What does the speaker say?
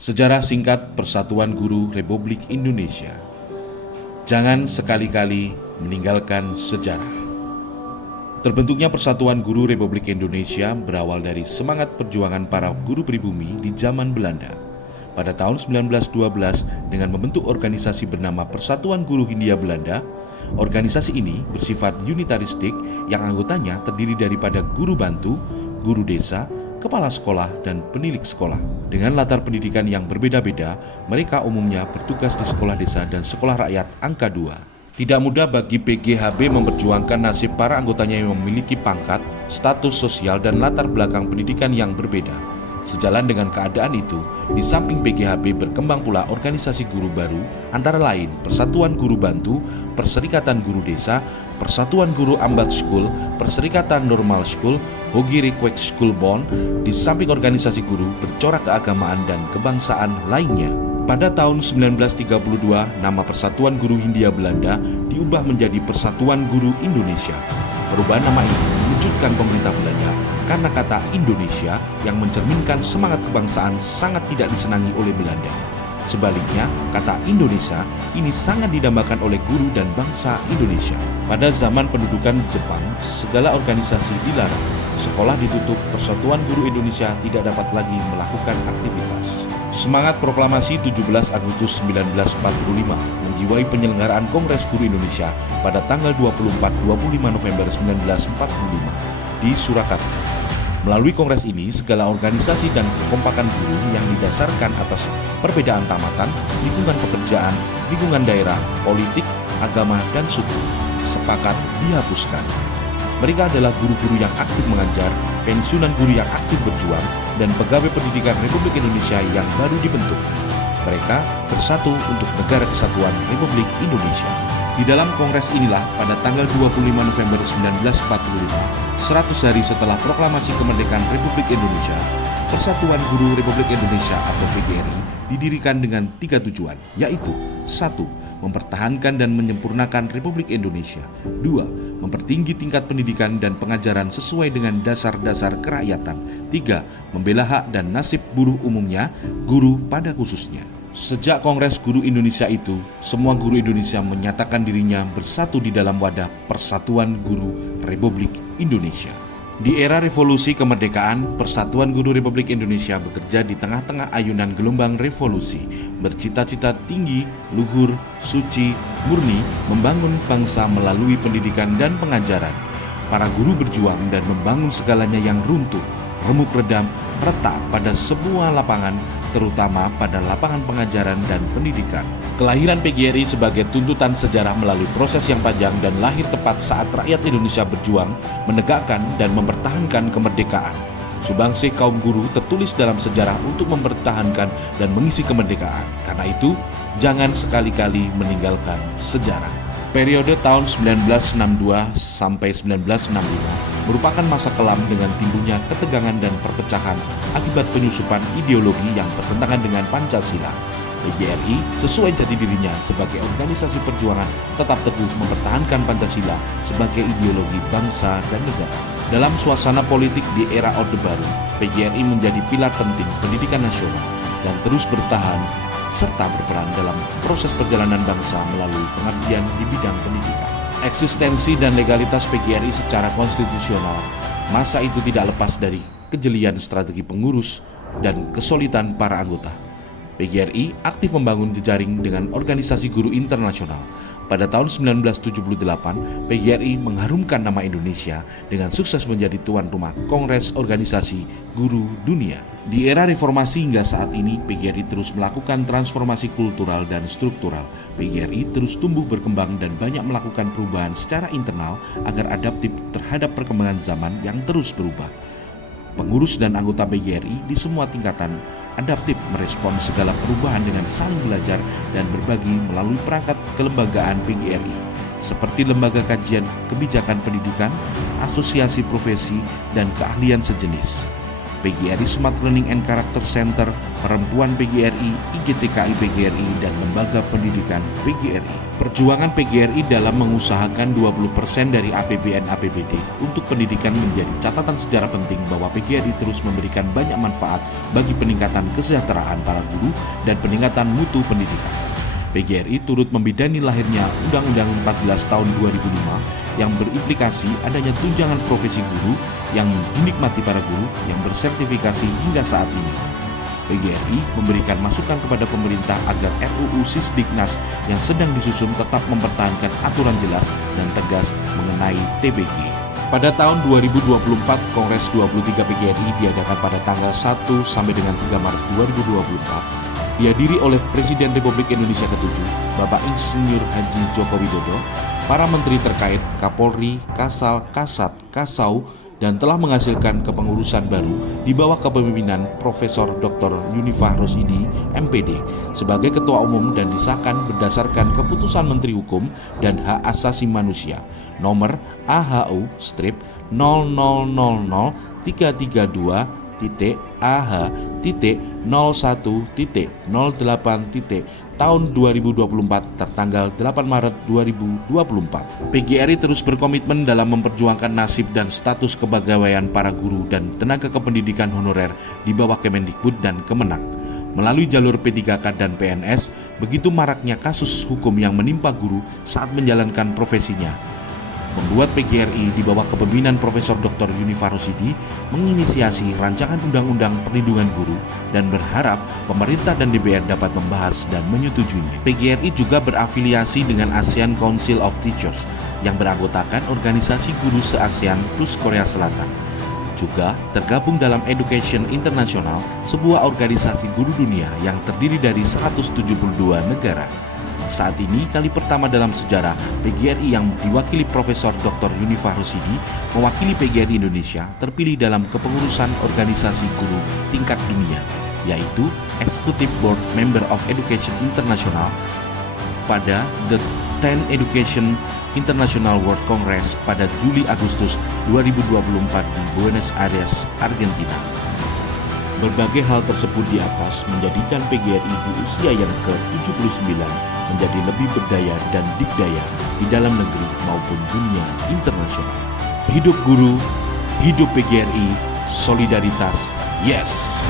Sejarah singkat Persatuan Guru Republik Indonesia. Jangan sekali-kali meninggalkan sejarah. Terbentuknya Persatuan Guru Republik Indonesia berawal dari semangat perjuangan para guru pribumi di zaman Belanda. Pada tahun 1912 dengan membentuk organisasi bernama Persatuan Guru Hindia Belanda, organisasi ini bersifat unitaristik yang anggotanya terdiri daripada guru bantu, guru desa, kepala sekolah, dan penilik sekolah. Dengan latar pendidikan yang berbeda-beda, mereka umumnya bertugas di sekolah desa dan sekolah rakyat angka 2. Tidak mudah bagi PGHB memperjuangkan nasib para anggotanya yang memiliki pangkat, status sosial, dan latar belakang pendidikan yang berbeda. Sejalan dengan keadaan itu, di samping PGHB berkembang pula organisasi guru baru, antara lain Persatuan Guru Bantu, Perserikatan Guru Desa, Persatuan Guru Ambat School, Perserikatan Normal School, Hogi Rekwek School Bond, di samping organisasi guru bercorak keagamaan dan kebangsaan lainnya. Pada tahun 1932, nama Persatuan Guru Hindia Belanda diubah menjadi Persatuan Guru Indonesia. Perubahan nama ini mengejutkan pemerintah Belanda karena kata Indonesia yang mencerminkan semangat kebangsaan sangat tidak disenangi oleh Belanda. Sebaliknya, kata Indonesia ini sangat didambakan oleh guru dan bangsa Indonesia. Pada zaman pendudukan Jepang, segala organisasi dilarang. Sekolah ditutup, Persatuan Guru Indonesia tidak dapat lagi melakukan aktivitas. Semangat proklamasi 17 Agustus 1945 menjiwai penyelenggaraan Kongres Guru Indonesia pada tanggal 24-25 November 1945 di Surakarta. Melalui kongres ini, segala organisasi dan kekompakan guru yang didasarkan atas perbedaan tamatan, lingkungan pekerjaan, lingkungan daerah, politik, agama, dan suku sepakat dihapuskan. Mereka adalah guru-guru yang aktif mengajar, pensiunan guru yang aktif berjuang, dan pegawai pendidikan Republik Indonesia yang baru dibentuk. Mereka bersatu untuk Negara Kesatuan Republik Indonesia. Di dalam kongres inilah pada tanggal 25 November 1945, 100 hari setelah proklamasi kemerdekaan Republik Indonesia, Persatuan Guru Republik Indonesia atau PGRI didirikan dengan 3 tujuan, yaitu 1. Mempertahankan dan menyempurnakan Republik Indonesia. 2. Mempertinggi tingkat pendidikan dan pengajaran sesuai dengan dasar-dasar kerakyatan. 3. Membela hak dan nasib buruh umumnya, guru pada khususnya. Sejak Kongres Guru Indonesia itu, semua guru Indonesia menyatakan dirinya bersatu di dalam wadah Persatuan Guru Republik Indonesia. Di era revolusi kemerdekaan, Persatuan Guru Republik Indonesia bekerja di tengah-tengah ayunan gelombang revolusi, bercita-cita tinggi, luhur, suci, murni, membangun bangsa melalui pendidikan dan pengajaran. Para guru berjuang dan membangun segalanya yang runtuh, remuk redam, retak pada sebuah lapangan, terutama pada lapangan pengajaran dan pendidikan. Kelahiran PGRI sebagai tuntutan sejarah melalui proses yang panjang dan lahir tepat saat rakyat Indonesia berjuang, menegakkan dan mempertahankan kemerdekaan. Subangsih kaum guru tertulis dalam sejarah untuk mempertahankan dan mengisi kemerdekaan. Karena itu, jangan sekali-kali meninggalkan sejarah. Periode tahun 1962 sampai 1965 merupakan masa kelam dengan timbulnya ketegangan dan perpecahan akibat penyusupan ideologi yang bertentangan dengan Pancasila. PGRI sesuai jati dirinya sebagai organisasi perjuangan tetap teguh mempertahankan Pancasila sebagai ideologi bangsa dan negara. Dalam suasana politik di era Orde Baru, PGRI menjadi pilar penting pendidikan nasional dan terus bertahan serta berperan dalam proses perjalanan bangsa melalui pengabdian di bidang pendidikan. Eksistensi dan legalitas PGRI secara konstitusional masa itu tidak lepas dari kejelian strategi pengurus dan kesulitan para anggota. PGRI aktif membangun jejaring dengan organisasi guru internasional. Pada tahun 1978, PGRI mengharumkan nama Indonesia dengan sukses menjadi tuan rumah Kongres Organisasi Guru Dunia. Di era reformasi hingga saat ini, PGRI terus melakukan transformasi kultural dan struktural. PGRI terus tumbuh berkembang dan banyak melakukan perubahan secara internal agar adaptif terhadap perkembangan zaman yang terus berubah. Pengurus dan anggota PGRI di semua tingkatan adaptif merespon segala perubahan dengan saling belajar dan berbagi melalui perangkat kelembagaan PGRI, seperti Lembaga Kajian Kebijakan Pendidikan, Asosiasi Profesi, dan Keahlian Sejenis. PGRI Smart Learning and Character Center, Perempuan PGRI, IGTKI PGRI, dan Lembaga Pendidikan PGRI. Perjuangan PGRI dalam mengusahakan 20% dari APBN APBD untuk pendidikan menjadi catatan sejarah penting bahwa PGRI terus memberikan banyak manfaat bagi peningkatan kesejahteraan para guru dan peningkatan mutu pendidikan. PGRI turut membidani lahirnya Undang-Undang 14 tahun 2005 yang berimplikasi adanya tunjangan profesi guru yang dinikmati para guru yang bersertifikasi hingga saat ini. PGRI memberikan masukan kepada pemerintah agar RUU Sisdiknas yang sedang disusun tetap mempertahankan aturan jelas dan tegas mengenai TBG. Pada tahun 2024, Kongres 23 PGRI diadakan pada tanggal 1 sampai dengan 3 Maret 2024. Dihadiri oleh Presiden Republik Indonesia ke-7, Bapak Insinyur Haji Joko Widodo, para menteri terkait, Kapolri, Kasal, Kasat, Kasau, dan telah menghasilkan kepengurusan baru di bawah kepemimpinan Profesor Dr. Yunifah Rosyidi, MPD, sebagai Ketua Umum dan disahkan berdasarkan Keputusan Menteri Hukum dan Hak Asasi Manusia nomor AHU-000332-AH-01.08. tahun 2024 tertanggal 8 Maret 2024. PGRI terus berkomitmen dalam memperjuangkan nasib dan status kepegawaian para guru dan tenaga kependidikan honorer di bawah Kemendikbud dan Kemenak. Melalui jalur P3K dan PNS, begitu maraknya kasus hukum yang menimpa guru saat menjalankan profesinya, membuat PGRI di bawah kepemimpinan Profesor Dr. Yunifah Rosyidi menginisiasi rancangan Undang-Undang Perlindungan Guru dan berharap pemerintah dan DPR dapat membahas dan menyetujuinya. PGRI juga berafiliasi dengan ASEAN Council of Teachers yang beranggotakan organisasi guru se-ASEAN plus Korea Selatan. Juga tergabung dalam Education International, sebuah organisasi guru dunia yang terdiri dari 172 negara. Saat ini kali pertama dalam sejarah PGRI yang diwakili Profesor Dr. Yunifah Rosyidi mewakili PGRI Indonesia terpilih dalam kepengurusan organisasi guru tingkat dunia, yaitu Executive Board Member of Education International pada The 10 Education International World Congress pada Juli-Agustus 2024 di Buenos Aires, Argentina. Berbagai hal tersebut di atas menjadikan PGRI di usia yang ke-79 menjadi lebih berdaya dan dikdaya di dalam negeri maupun dunia internasional. Hidup guru, hidup PGRI, solidaritas, yes!